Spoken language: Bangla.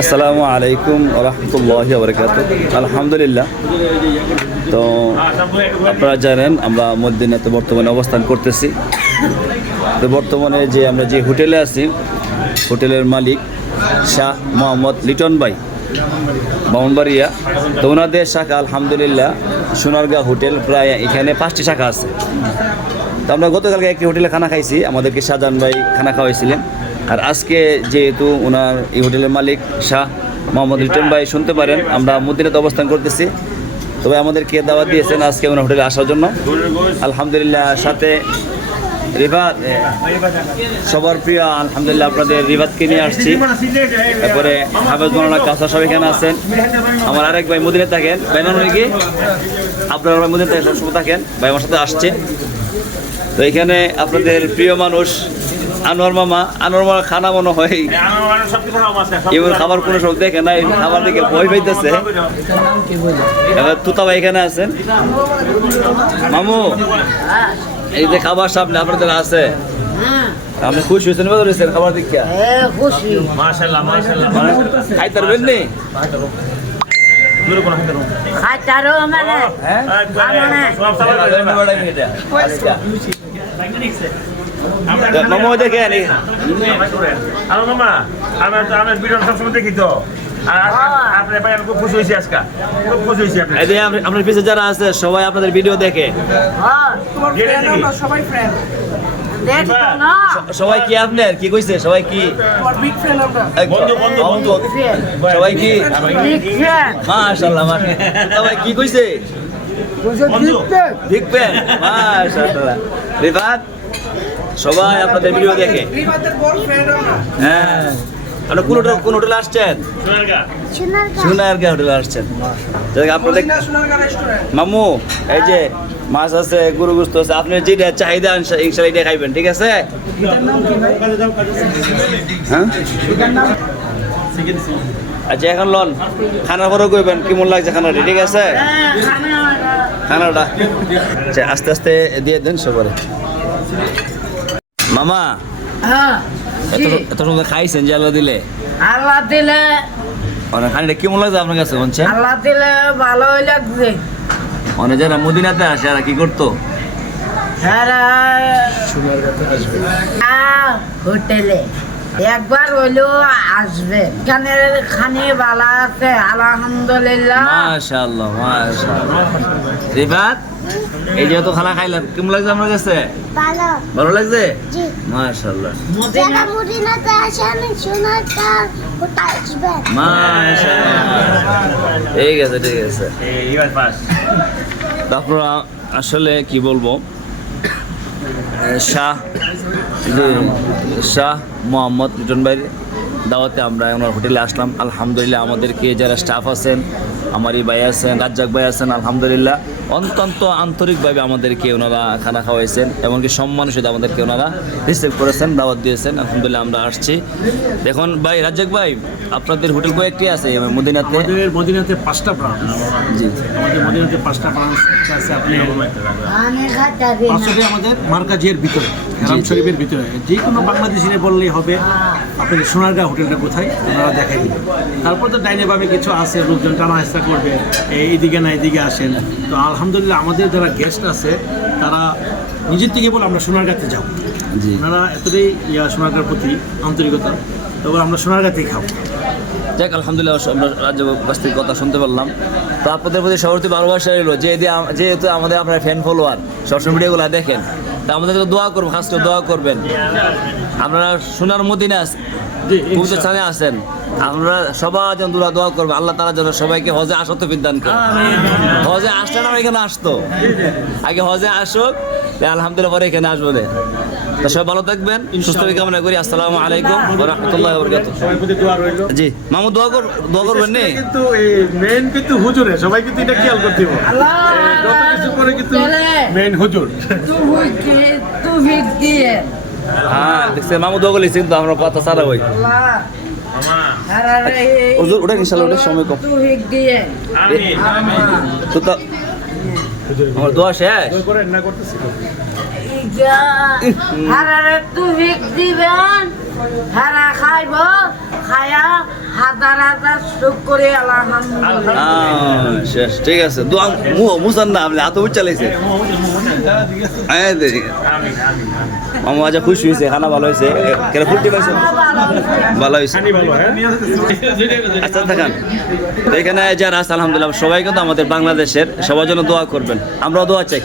আসসালামু আলাইকুম রহমতুল্লাহ বরকাত আলহামদুলিল্লাহ। তো আপনারা জানেন, আমরা মদিনাতে বর্তমানে অবস্থান করতেছি। তো বর্তমানে যে আমরা যে হোটেলে আছি, হোটেলের মালিক শাহ মোহাম্মদ লিটন ভাই, বামনবাড়িয়া। তো ওনাদের শাখা, আলহামদুলিল্লাহ, সোনারগাঁ হোটেল প্রায় এখানে পাঁচটি শাখা আছে। তো আমরা গতকালকে একটি হোটেলে খানা খাইছি, আমাদেরকে শাহজাহান ভাই খানা খাওয়াইছিলেন। আর আজকে যেহেতু ওনার এই হোটেলের মালিক শাহ মোহাম্মদ রিটন ভাই, শুনতে পারেন, আমরা মদিনাতে অবস্থান করতেছি। তবে আমাদেরকে দাওয়াত দিয়েছেন আজকে ওনার হোটেলে আসার জন্য। আলহামদুলিল্লাহ, সাথে রিভাত সবার প্রিয়, আলহামদুলিল্লাহ আপনাদের রিভাতকে নিয়ে আসছি। তারপরে হাফেজ মৌলানা কাসা সব এখানে আছেন। আমার আরেক ভাই মদিনে থাকেন। ভাই নাম কি? আপনার ভাই মদিনে থাকেন, সবসময় থাকেন। ভাই আমার সাথে আসছে। তো এখানে আপনাদের প্রিয় মানুষ আনোয়ার মামা আনোয়ার মামা খানা মনে হয়। এবার খাবার কোনো সব দেখে নাই খাবার দেখে ভয় পাইতেছে। এবার তুতা ভাই এখানে আছেন। মামু এই যে খাবার সামনে আপনাদের আছে। আপনি খুশি হয়েছেন বা ধরেছেন খাবার দেখিয়া? মানে খাইতে পারবেন নি? মানে। হ্যাঁ মামু দেখে আনি। দেখি তো। আপনার ভাই খুব খুশি হয়েছি আজকে। খুব খুশি হয়েছি আপনি এই যে আপ- আপনার পিছিয়ে যারা আছে সবাই আপনাদের ভিডিও দেখে। হ্যাঁ সবাই কি আপনার? কি কইছে? সবাই কি? বন্ধু, বন্ধু, বন্ধু। সবাই কি? মাশাআল্লাহ সবাই কি কইছে? বন্ধু। দেখবেন মাশাআল্লাহ। রিফাত? সবাই আপনাদের ভিডিও দেখে। হ্যাঁ। আপনি কোন হোটেল কোন হোটেলে আসছেন? সোনারগা হোটেলে আসছেন। আপনাদের মামু এই যে মাছ আছে গরু গুস্ত আছে আপনার যেটা চাহিদা ইনশা- ইনশাল্লাহ এটা খাইবেন ঠিক আছে? হ্যাঁ? আচ্ছা এখন লন। খানার পরেও কইবেন কেমন লাগছে খানাটা ঠিক আছে? হ্যাঁ, খানা- খানাটা। আচ্ছা আস্তে আস্তে দিয়ে দেন সবারে। মামা হ্যাঁ, এত সুন্দর খাইছেন যে আল্লাহ দিলে। আল্লাহ দিলে। মানে খানিটা কেমন লাগছে আপনার কাছে আল্লাহ দিলে ভালোই লাগছে। মানে যারা মদিনাতে আসে আর কি করতো? হোটেলে। একবার হইলেও আসবে। এখানে খানি ভালো আছে আলহামদুলিল্লাহ। মাশাআল্লাহ মাশাআল্লাহ। রিফাত? এই যেহেতু খানা খাইলাম। কেমন লাগছে আপনার কাছে? ভালো। ভালো লাগছে? জি। মাশাআল্লাহ। যারা মদিনাতে আসেন সোনারটা কোথায় আসবেন মাশাআল্লাহ। ঠিক আছে ঠিক আছে। এবার পাস আপনারা আসলে কি বলব? শাহ যে শাহ মোহাম্মদ লিটন ভাইয়ের দাওয়াতে আমরা ওনার হোটেলে আসলাম। আলহামদুলিল্লাহ আমাদেরকে যারা স্টাফ আছেন আমার এই ভাই আছেন রাজ্জাক ভাই আছেন আলহামদুলিল্লাহ। অত্যন্ত আন্তরিকভাবে আমাদেরকে ওনারা খানা খাওয়াইছেন এমনকি সম্মানের সাথে আমাদেরকে ওনারা রিসিভ করেছেন দাওয়াত দিয়েছেন। আলহামদুলিল্লাহ আমরা আসছি। দেখুন ভাই রাজ্জাক ভাই আপনাদের হোটেল কয়েকটি আছে মদিনাতে? মদিনাতে পাঁচটা ব্রাঞ্চ জি। আমাদের মদিনাতে পাঁচটা ব্রাঞ্চ আছে আপনি। আমাদের মার্কাজিয়ার ভিতরে হারাম শরীফের ভিতরে। যে কোনো বাংলাদেশিরে বললেই হবে। আপনাদের সোনারগাঁ হোটেলটা কোথায়? ওনারা দেখাই দিবেন। তারপর তো ডাইনে বামে কিছু আছে লোকজন টানা হাস্তা করবে এই এইদিকে না এইদিকে আসেন। তো আলহামদুলিল্লাহ আমাদের যারা গেস্ট আছে তারা নিজের থেকে বলে আমরা সোনারগাঁতে যাব। ওনারা এতটাই ইয়া সোনারগাঁর প্রতি আন্তরিকতা তবে আমরা সোনারগাঁতেই খাব। যাক আলহামদুলিল্লাহ আমরা কাছ থেকে কথা শুনতে পারলাম। তো আপনাদের প্রতি সবরতি ভালোবাসা রইল যে যেহেতু আমাদের আপনার ফ্যান ফলোয়ার সবসময় ভিডিওগুলো দেখেন তা আমাদের তো দোয়া করব খাস করে দোয়া করবেন। আপনারা সোনার মদিনা জি স্থানে আছেন আমরা সবার যেন দোয়া দোয়া করব আল্লাহ তারা যেন সবাইকে হজে আসত বিদ্যান করে। হজে আসলে না এখানে আসতো। আগে হজে আসুক আলহামদুলিল্লাহ পরে এখানে আসব সবাই ভালো থাকবেন সুস্থ কামনা করি। আসসালামু আলাইকুম রহমতুল্লাহ জি মামু দোয়া কর দোয়া করবেন নি? কিন্তু মেন কিন্তু হুজুরে সবাই কিন্তু এটা খেয়াল করতে হবে। আল্লাহ! যত কিছু করে কিন্তু মেন হুজুর। তুই কি- তুই ভিড় দিয়ে। হ্যাঁ দেখছে মামু দোয়া করলে কিন্তু আমরা কথা সারা হই। আল্লাহ! হুজুর, ওটা ইনশাআল্লাহ ওটা সময় কম। তুই ভিড় দিয়ে। আমি তো আমার দোয়া শেষ? না করতেছি তো। ইগা হারারে তুই ভিড় দিবেন। হারা খাইব খায়া হাজার হাজার শুক্রে আলহামদুলিল্লাহ। শেষ ঠিক আছে। দোয়া মুহ মুসান না আপনি হাত চালাইছে মামা আজ খুশি হয়েছে খানা ভালো হয়েছে। কেন ফুলটি পাইছে? ভালো হয়েছে। হ্যাঁ? আচ্ছা থাকান। তো এখানে যারা আছে আলহামদুলিল্লাহ সবাই কিন্তু আমাদের বাংলাদেশের সবার জন্য দোয়া করবেন। আমরাও দোয়া চাই।